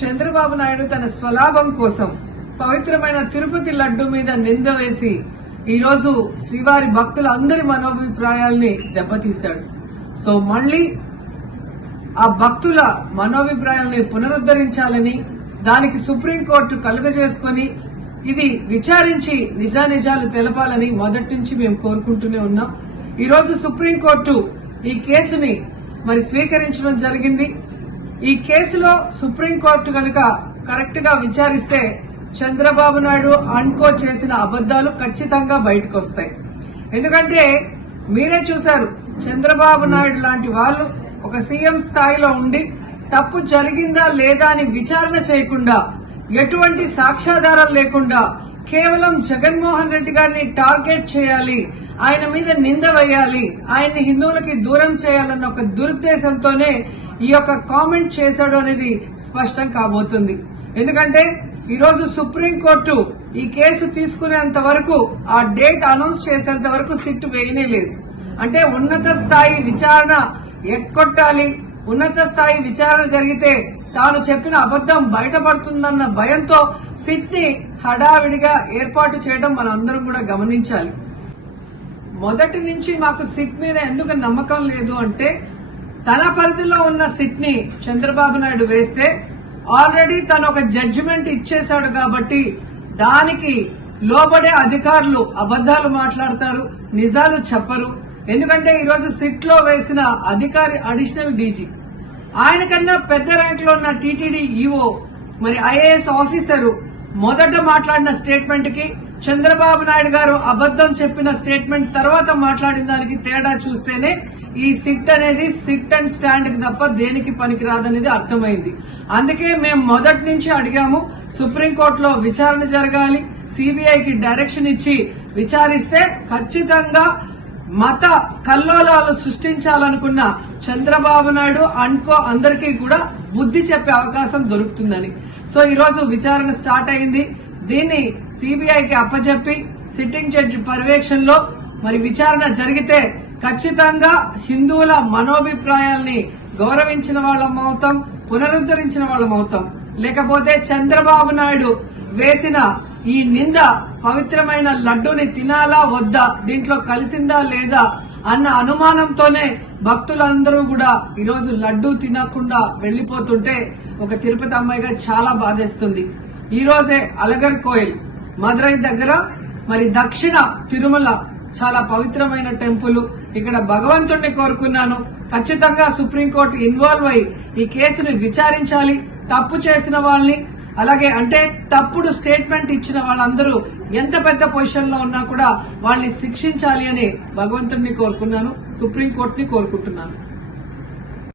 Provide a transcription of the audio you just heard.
చంద్రబాబు నాయుడు తన స్వలాభం కోసం పవిత్రమైన తిరుపతి లడ్డు మీద నింద వేసి ఈరోజు శ్రీవారి భక్తులందరి మనోభిప్రాయాల్ని దెబ్బతీశాడు. సో మళ్లీ ఆ భక్తుల మనోభిప్రాయాల్ని పునరుద్దరించాలని, దానికి సుప్రీంకోర్టు కలుగజేసుకుని ఇది విచారించి నిజానిజాలు తెలపాలని మొదటి నుంచి మేము కోరుకుంటూనే ఉన్నాం. ఈరోజు సుప్రీంకోర్టు ఈ కేసుని స్వీకరించడం జరిగింది. ఈ కేసులో సుప్రీంకోర్టు కనుక కరెక్ట్ గా విచారిస్తే చంద్రబాబు నాయుడు అన్కో చేసిన అబద్దాలు ఖచ్చితంగా బయటకు వస్తాయి. ఎందుకంటే మీరే చూశారు, చంద్రబాబు నాయుడు లాంటి వాళ్ళు ఒక సీఎం స్థాయిలో ఉండి తప్పు జరిగిందా లేదా అని విచారణ చేయకుండా, ఎటువంటి సాక్ష్యాధారాలు లేకుండా కేవలం జగన్మోహన్ రెడ్డి గారిని టార్గెట్ చేయాలి, ఆయన మీద నింద వేయాలి, ఆయన్ని హిందువులకి దూరం చేయాలన్న ఒక దురుద్దేశంతోనే ఈ యొక్క కామెంట్ చేశాడు అనేది స్పష్టం కాబోతుంది. ఎందుకంటే ఈరోజు సుప్రీంకోర్టు ఈ కేసు తీసుకునేంత వరకు, ఆ డేట్ అనౌన్స్ చేసేంత వరకు సిట్ వేయనే లేదు. అంటే ఉన్నత స్థాయి విచారణ ఎక్కొట్టాలి, ఉన్నత స్థాయి విచారణ జరిగితే తాను చెప్పిన అబద్దం బయటపడుతుందన్న భయంతో సిట్ ని హడావిడిగా ఏర్పాటు చేయడం మనందరం కూడా గమనించాలి. మొదటి నుంచి మాకు సిట్ మీద ఎందుకు నమ్మకం లేదు అంటే, తన పరిధిలో ఉన్న సిట్ ని చంద్రబాబు నాయుడు వేస్తే ఆల్రెడీ తను ఒక జడ్జిమెంట్ ఇచ్చేశాడు కాబట్టి దానికి లోబడే అధికారులు అబద్దాలు మాట్లాడతారు, నిజాలు చెప్పరు. ఎందుకంటే ఈరోజు సిట్ లో వేసిన అధికారి అడిషనల్ డీజీ, ఆయన కన్నా పెద్ద ర్యాంక్ లో ఉన్న టీటీడీ ఈఓ, ఐఏఎస్ ఆఫీసరు మొదట మాట్లాడిన స్టేట్మెంట్ కి చంద్రబాబు నాయుడు గారు అబద్దం చెప్పిన స్టేట్మెంట్ తర్వాత మాట్లాడిన దానికి తేడా చూస్తేనే ఈ సిట్ అనేది సిట్ అండ్ స్టాండ్ కి తప్ప దేనికి పనికిరాదనేది అర్థమైంది. అందుకే మేము మొదటి నుంచి అడిగాము, సుప్రీంకోర్టులో విచారణ జరగాలి, సిబిఐకి డైరెక్షన్ ఇచ్చి విచారిస్తే ఖచ్చితంగా మత కల్లోలాలు సృష్టించాలనుకున్న చంద్రబాబు నాయుడు అన్కో అందరికీ కూడా బుద్ధి చెప్పే అవకాశం దొరుకుతుందని. సో ఈరోజు విచారణ స్టార్ట్ అయింది. దీన్ని సిబిఐకి అప్పచెప్పి సిట్టింగ్ జడ్జి పర్యవేక్షణలో విచారణ జరిగితే ఖచ్చితంగా హిందువుల మనోభిప్రాయాల్ని గౌరవించిన వాళ్ళమవుతాం, పునరుద్దరించిన వాళ్ళమవుతాం. లేకపోతే చంద్రబాబు నాయుడు వేసిన ఈ నింద పవిత్రమైన లడ్డూని తినాలా వద్దా, దీంట్లో కలిసిందా లేదా అన్న అనుమానంతోనే భక్తులందరూ కూడా ఈరోజు లడ్డూ తినకుండా వెళ్లిపోతుంటే ఒక తిరుపతి అమ్మాయిగా చాలా బాధేస్తుంది. ఈ రోజే అలగర్ కోయిల్ మదురై దగ్గర దక్షిణ తిరుమల చాలా పవిత్రమైన టెంపుల్, ఇక్కడ భగవంతుడిని కోరుకున్నాను. ఖచ్చితంగా సుప్రీంకోర్టు ఇన్వాల్వ్ అయి ఈ కేసుని విచారించాలి. తప్పు చేసిన వాళ్ళని, అలాగే అంటే తప్పుడు స్టేట్మెంట్ ఇచ్చిన వాళ్ళందరూ ఎంత పెద్ద పొజిషన్ లో ఉన్నా కూడా వాళ్ళని శిక్షించాలి అని భగవంతుడిని కోరుకున్నాను, సుప్రీంకోర్టుని కోరుకుంటున్నాను.